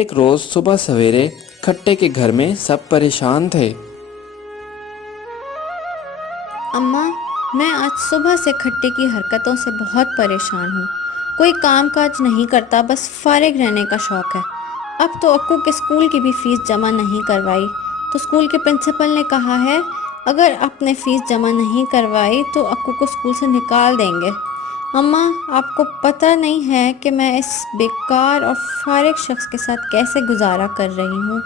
एक रोज़ सुबह सवेरे खट्टे के घर में सब परेशान थे। अम्मा, मैं आज सुबह से खट्टे की हरकतों से बहुत परेशान हूँ। कोई काम काज नहीं करता, बस फारिग रहने का शौक़ है। अब तो अक्कू के स्कूल की भी फ़ीस जमा नहीं करवाई, तो स्कूल के प्रिंसिपल ने कहा है अगर आपने फ़ीस जमा नहीं करवाई तो अक्कू को स्कूल से निकाल देंगे। अम्मा, आपको पता नहीं है कि मैं इस बेकार और फारिग शख्स के साथ कैसे गुजारा कर रही हूँ।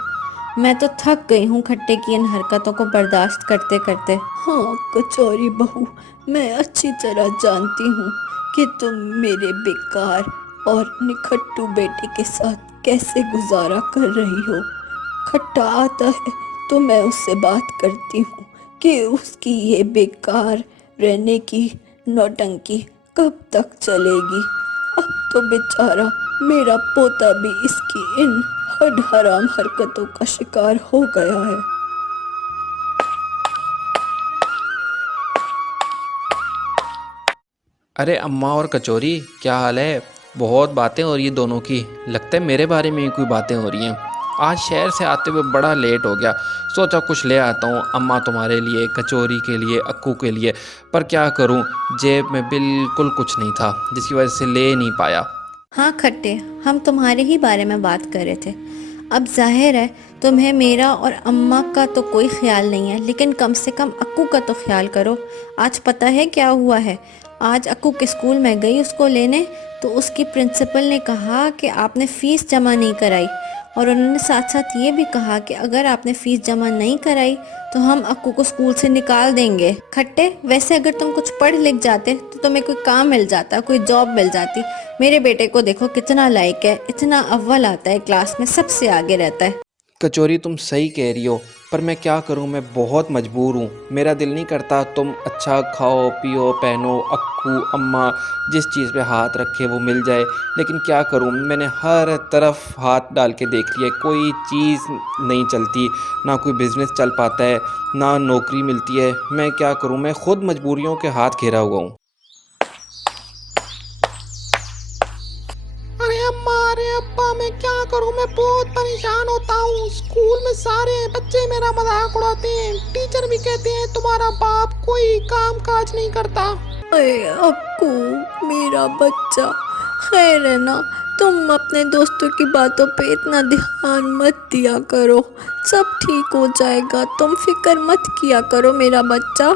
मैं तो थक गई हूँ खट्टे की इन हरकतों को बर्दाश्त करते करते। हाँ कचौरी बहू, मैं अच्छी तरह जानती हूँ कि तुम मेरे बेकार और निखट्टू बेटे के साथ कैसे गुजारा कर रही हो। खट्टा आता है तो मैं उससे बात करती हूँ कि उसकी ये बेकार रहने की नौटंकी कब तक चलेगी। अब तो बेचारा मेरा पोता भी इसकी इन हड हराम हरकतों का शिकार हो गया है। अरे अम्मा और कचौरी, क्या हाल है? बहुत बातें हो रही है दोनों की। लगता है मेरे बारे में ही कोई बातें हो रही हैं। आज शहर से आते हुए बड़ा लेट हो गया, सोचा कुछ ले आता हूँ अम्मा तुम्हारे लिए, कचौरी के लिए, अक्कू के लिए। पर क्या करूँ, जेब में बिल्कुल कुछ नहीं था, जिसकी वजह से ले नहीं पाया। हाँ खट्टे, हम तुम्हारे ही बारे में बात कर रहे थे। अब जाहिर है तुम्हें मेरा और अम्मा का तो कोई ख्याल नहीं है, लेकिन कम से कम अक्कू का तो ख्याल करो। आज पता है क्या हुआ है? आज अक्कू के स्कूल में गई उसको लेने, तो उसकी प्रिंसिपल ने कहा कि आपने फ़ीस जमा नहीं कराई, और उन्होंने साथ साथ ये भी कहा कि अगर आपने फ़ीस जमा नहीं कराई तो हम अक्कू को स्कूल से निकाल देंगे। खट्टे, वैसे अगर तुम कुछ पढ़ लिख जाते तो तुम्हें कोई काम मिल जाता, कोई जॉब मिल जाती। मेरे बेटे को देखो कितना लायक है, इतना अव्वल आता है, क्लास में सबसे आगे रहता है। कचौरी, तुम सही कह रही हो, पर मैं क्या करूं, मैं बहुत मजबूर हूं। मेरा दिल नहीं करता तुम अच्छा खाओ पियो पहनो, अक्कू अम्मा जिस चीज़ पे हाथ रखे वो मिल जाए। लेकिन क्या करूं, मैंने हर तरफ हाथ डाल के देख लिया, कोई चीज़ नहीं चलती, ना कोई बिज़नेस चल पाता है, ना नौकरी मिलती है। मैं क्या करूं, मैं खुद मजबूरियों के हाथ घेरा हुआ हूँ। अरे अम्मा, अरे अब्बा, मैं क्या करूं, मैं बहुत परेशान होता हूँ। स्कूल में सारे बच्चे मेरा मजाक उड़ाते हैं, टीचर भी कहते हैं तुम्हारा बाप कोई काम काज नहीं करता। अरे अक्कू, मेरा बच्चा, खैर है ना? तुम अपने दोस्तों की बातों पे इतना ध्यान मत दिया करो, सब ठीक हो जाएगा, तुम फिक्र मत किया करो मेरा बच्चा।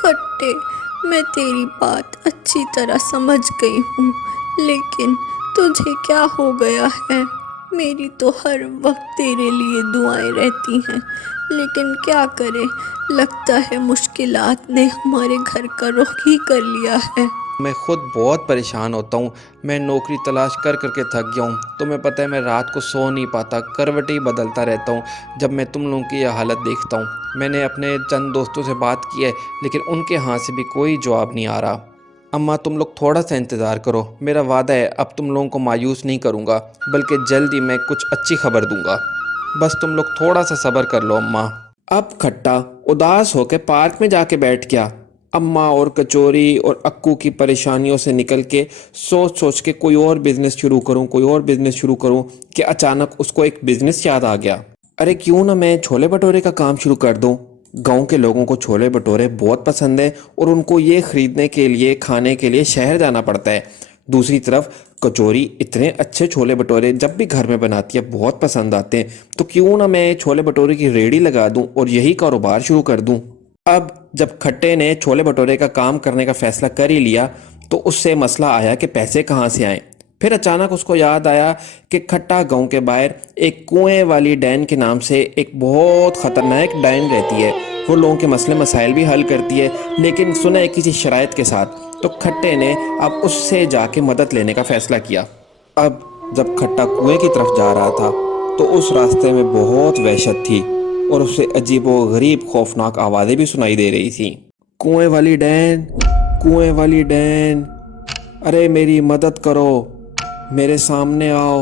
खट्टे, मैं तेरी बात अच्छी तरह समझ गई हूँ, लेकिन तुझे क्या हो गया है? मेरी तो हर वक्त तेरे लिए दुआएं रहती हैं, लेकिन क्या करें, लगता है मुश्किलात ने हमारे घर का रुख ही कर लिया है। मैं खुद बहुत परेशान होता हूँ। मैं नौकरी तलाश कर करके थक गया हूँ। तुम्हें पता है मैं रात को सो नहीं पाता, करवटें ही बदलता रहता हूँ जब मैं तुम लोगों की यह हालत देखता हूँ। मैंने अपने चंद दोस्तों से बात की है, लेकिन उनके हाथ से भी कोई जवाब नहीं आ रहा। अम्मा, तुम लोग थोड़ा सा इंतज़ार करो, मेरा वादा है अब तुम लोगों को मायूस नहीं करूँगा, बल्कि जल्द ही मैं कुछ अच्छी खबर दूँगा। बस तुम लोग थोड़ा सा सब्र कर लो अम्मा। अब खट्टा उदास होकर पार्क में जाके बैठ गया। अम्मा और कचौरी और अक्कू की परेशानियों से निकल के सोच सोच के कोई और बिज़नेस शुरू करूं, कोई और बिज़नेस शुरू करूं, कि अचानक उसको एक बिज़नेस याद आ गया। अरे क्यों ना मैं छोले भटूरे का काम शुरू कर दूं। गांव के लोगों को छोले भटूरे बहुत पसंद है और उनको ये ख़रीदने के लिए, खाने के लिए शहर जाना पड़ता है। दूसरी तरफ कचौरी इतने अच्छे छोले भटूरे जब भी घर में बनाती है बहुत पसंद आते हैं, तो क्यों ना मैं छोले भटूरे की रेहड़ी लगा दूं और यही कारोबार शुरू कर दूं। अब जब खट्टे ने छोले भटूरे का काम करने का फैसला कर ही लिया, तो उससे मसला आया कि पैसे कहाँ से आएं। फिर अचानक उसको याद आया कि खट्टा गांव के बाहर एक कुएं वाली डैन के नाम से एक बहुत ख़तरनाक डैन रहती है। वो लोगों के मसले मसाइल भी हल करती है, लेकिन सुना है किसी शराइत के साथ। तो खट्टे ने अब उससे जाके मदद लेने का फ़ैसला किया। अब जब खट्टा कुएं की तरफ जा रहा था, तो उस रास्ते में बहुत वहशत थी और उससे अजीबो गरीब खौफनाक आवाज़ें भी सुनाई दे रही थी। कुएं वाली डैन, कुएं वाली डैन, अरे मेरी मदद करो, मेरे सामने आओ।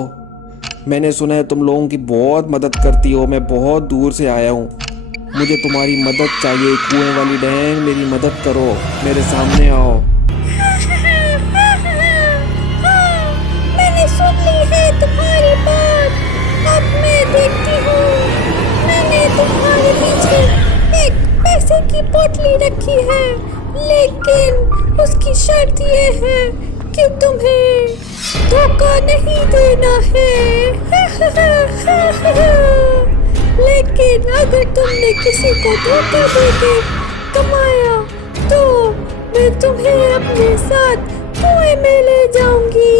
मैंने सुना है तुम लोगों की बहुत मदद करती हो, मैं बहुत दूर से आया हूँ, मुझे तुम्हारी मदद चाहिए। कुएं वाली डैन, मेरी मदद करो, मेरे सामने आओ। मैंने सुन ली है तुम्हारी बात, पोटली रखी है, लेकिन उसकी शर्त ये है कि तुम्हें धोखा नहीं देना है। लेकिन अगर तुमने किसी को धोखा देके कमाया तो मैं तुम्हें अपने साथ कुएं में ले जाऊंगी।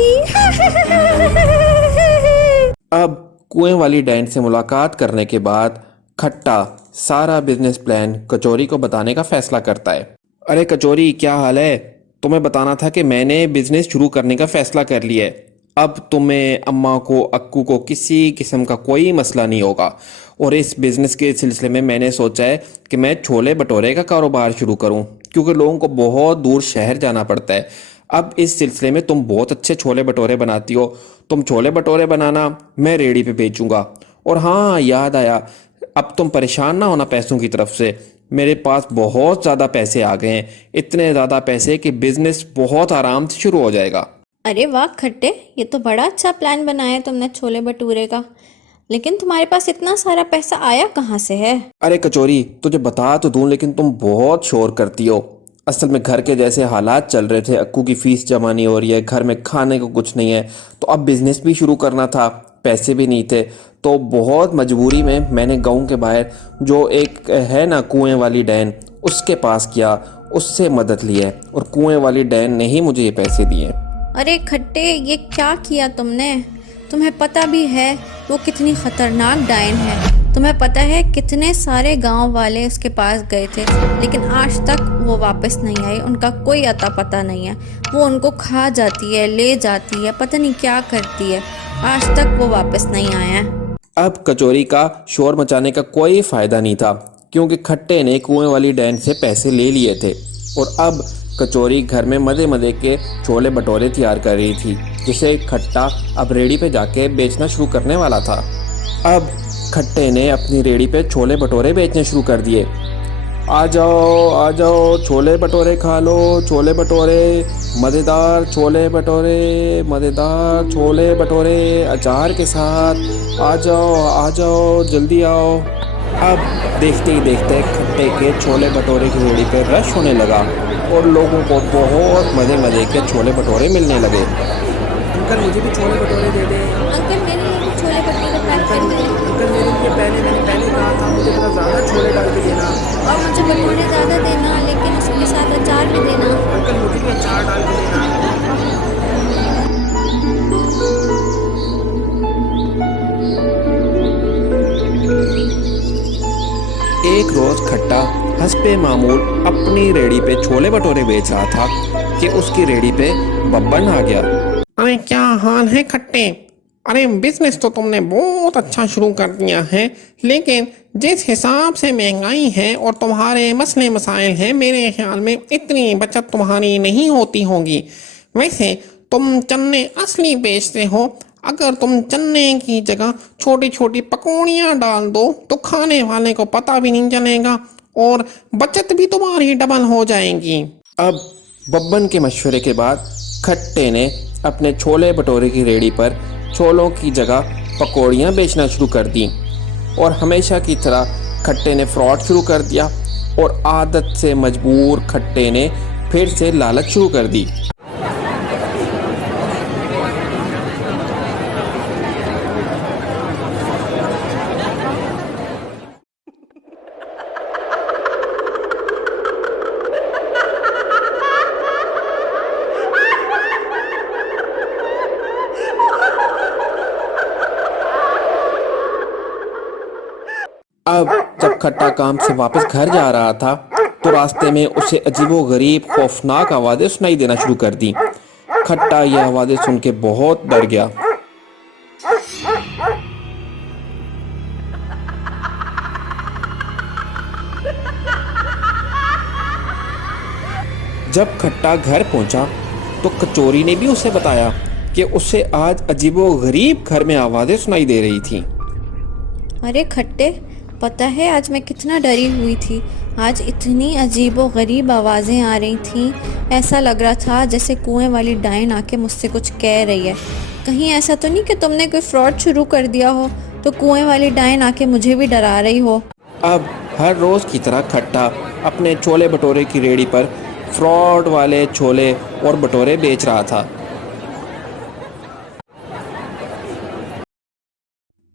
अब कुएं वाली डायन से मुलाकात करने के बाद खट्टा सारा बिजनेस प्लान कचौरी को बताने का फैसला करता है। अरे कचौरी, क्या हाल है? तुम्हें बताना था कि मैंने बिजनेस शुरू करने का फैसला कर लिया है। अब तुम्हें, अम्मा को, अक्कू को किसी किस्म का कोई मसला नहीं होगा। और इस बिज़नेस के सिलसिले में मैंने सोचा है कि मैं छोले भटूरे का कारोबार शुरू करूं, क्योंकि लोगों को बहुत दूर शहर जाना पड़ता है। अब इस सिलसिले में तुम बहुत अच्छे छोले भटूरे बनाती हो, तुम छोले भटूरे बनाना, मैं रेडी पे बेचूंगा। और हाँ, याद आया, अब तुम परेशान ना होना पैसों की तरफ से। मेरे पास बहुत ज़्यादा पैसे आ गए हैं, इतने ज़्यादा पैसे कि बिज़नेस बहुत आराम से शुरू हो जाएगा। अरे वाह खट्टे, ये तो बड़ा अच्छा प्लान बनाया है तुमने छोले भटूरे का। लेकिन तुम्हारे पास इतना सारा पैसा आया कहाँ से है? अरे कचौरी, तुझे बता तो दूं, लेकिन तुम बहुत शोर करती हो। असल में घर के जैसे हालात चल रहे थे, अक्कू की फीस जमा नहीं हो रही है, घर में खाने को कुछ नहीं है, तो अब बिजनेस भी शुरू करना था, पैसे भी नहीं थे। तो बहुत मजबूरी में मैंने गांव के बाहर जो एक है ना कुएं वाली डैन, उसके पास किया, उससे मदद ली है, और कुएं वाली डैन ने ही मुझे ये पैसे दिए। अरे खट्टे, ये क्या किया तुमने? तुम्हें पता भी है वो कितनी खतरनाक डायन है। तुम्हें पता है कितने सारे गांव वाले उसके पास गए थे, लेकिन आज तक वो वापस नहीं आई। उनका कोई अता पता नहीं है। वो उनको खा जाती है, ले जाती है, पता नहीं क्या करती है। आज तक वो वापस नहीं आया है। अब कचौरी का शोर मचाने का कोई फ़ायदा नहीं था, क्योंकि खट्टे ने कुएं वाली डैन से पैसे ले लिए थे। और अब कचौरी घर में मज़े मज़े के छोले भटूरे तैयार कर रही थी, जिसे खट्टा अब रेडी पे जाके बेचना शुरू करने वाला था। अब खट्टे ने अपनी रेडी पे छोले भटूरे बेचने शुरू कर दिए। आ जाओ, छोले भटूरे खा लो, छोले भटूरे, मज़ेदार छोले भटूरे, मज़ेदार छोले भटूरे अचार के साथ। आ जाओ, जल्दी आओ। अब देखते ही देखते खट्टे के छोले भटूरे की रेडी पे रश होने लगा और लोगों को बहुत मज़े के छोले भटूरे मिलने लगे। अंकल, मुझे भी छोले भटूरे दे दें। अंकल, मेरे लिए भी छोले भटूरे पैक कर दें। अंकल, मैंने पहले कहा था मुझे थोड़ा ज़्यादा छोले डाल के देना। और मुझे भटूरे ज़्यादा देना, लेकिन उसके साथ अचार भी देना। अंकल, मुझे भी अचार डाल के देना। एक रोज़ खट्टा हंसपे मामूल अपनी रेडी पे छोले भटूरे बेच रहा था कि उसकी रेडी पे बब्बन आ गया। अरे क्या हाल है खट्टे? अरे बिजनेस तो तुमने बहुत अच्छा शुरू कर दिया है, लेकिन जिस हिसाब से महंगाई है और तुम्हारे मसले मसाइल हैं, मेरे ख्याल में इतनी बचत तुम्हारी नहीं होती होगी। वैसे तुम चन्ने असली बेचते हो, अगर तुम चन्ने की जगह छोटी छोटी पकौड़ियाँ डाल दो तो खाने वाले को पता भी नहीं चलेगा और बचत भी तुम्हारी डबल हो जाएगी। अब बब्बन के मशवरे के बाद खट्टे ने अपने छोले भटूरे की रेडी पर छोलों की जगह पकौड़ियाँ बेचना शुरू कर दी। और हमेशा की तरह खट्टे ने फ्रॉड शुरू कर दिया और आदत से मजबूर खट्टे ने फिर से लालच शुरू कर दी। अब जब खट्टा काम से वापस घर जा रहा था तो रास्ते में उसे अजीबोगरीब खौफनाक आवाज़ें सुनाई देना शुरू कर दी। खट्टा ये आवाज़ें सुन के बहुत डर गया। जब खट्टा घर पहुंचा तो कचौरी ने भी उसे बताया कि उसे आज अजीबोगरीब घर में आवाज़ें सुनाई दे रही थी। अरे खट्टे, पता है आज मैं कितना डरी हुई थी। आज इतनी अजीबो गरीब आवाज़ें आ रही थीं, ऐसा लग रहा था जैसे कुएं वाली डायन आके मुझसे कुछ कह रही है। कहीं ऐसा तो नहीं कि तुमने कोई फ्रॉड शुरू कर दिया हो तो कुएं वाली डायन आके मुझे भी डरा रही हो। अब हर रोज़ की तरह खट्टा अपने छोले भटूरे की रेहड़ी पर फ्रॉड वाले छोले और भटूरे बेच रहा था।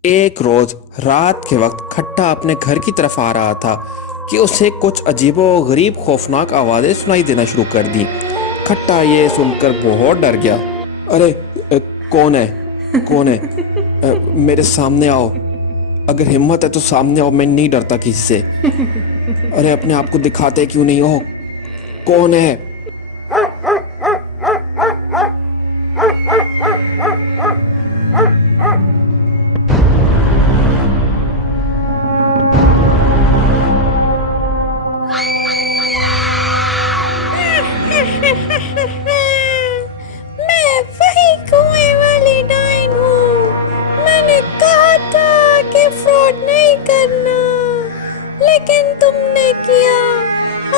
एक रोज़ रात के वक्त खट्टा अपने घर की तरफ आ रहा था कि उसे कुछ अजीबो गरीब खौफनाक आवाज़ें सुनाई देना शुरू कर दी। खट्टा ये सुनकर बहुत डर गया। अरे कौन है, कौन है? मेरे सामने आओ, अगर हिम्मत है तो सामने आओ, मैं नहीं डरता किसी से। अरे अपने आप को दिखाते क्यों नहीं हो? कौन है? मैं वही कुएं वाली डाइन हूँ। मैंने कहा था कि फ्रॉड नहीं करना, लेकिन तुमने किया।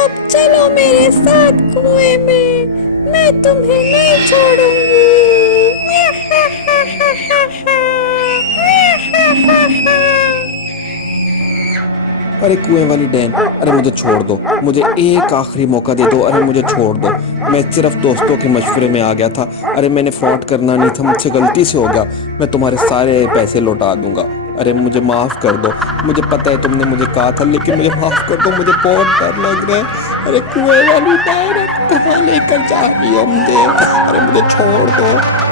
अब चलो मेरे साथ कुएं में, मैं तुम्हें नहीं छोड़ूंगी। अरे कुएं वाली डैन, अरे मुझे छोड़ दो, मुझे एक आखिरी मौका दे दो। अरे मुझे छोड़ दो, मैं सिर्फ दोस्तों के मशवरे में आ गया था। अरे मैंने फ्रॉड करना नहीं था, मुझसे गलती से हो गया। मैं तुम्हारे सारे पैसे लौटा दूंगा। अरे मुझे माफ़ कर दो, मुझे पता है तुमने मुझे कहा था, लेकिन मुझे माफ़ कर दो, मुझे बहुत डर लग रहा है। अरे कुएं वाली डैन, कहाँ लेकर जा रही हो मुझे? अरे मुझे छोड़ दो।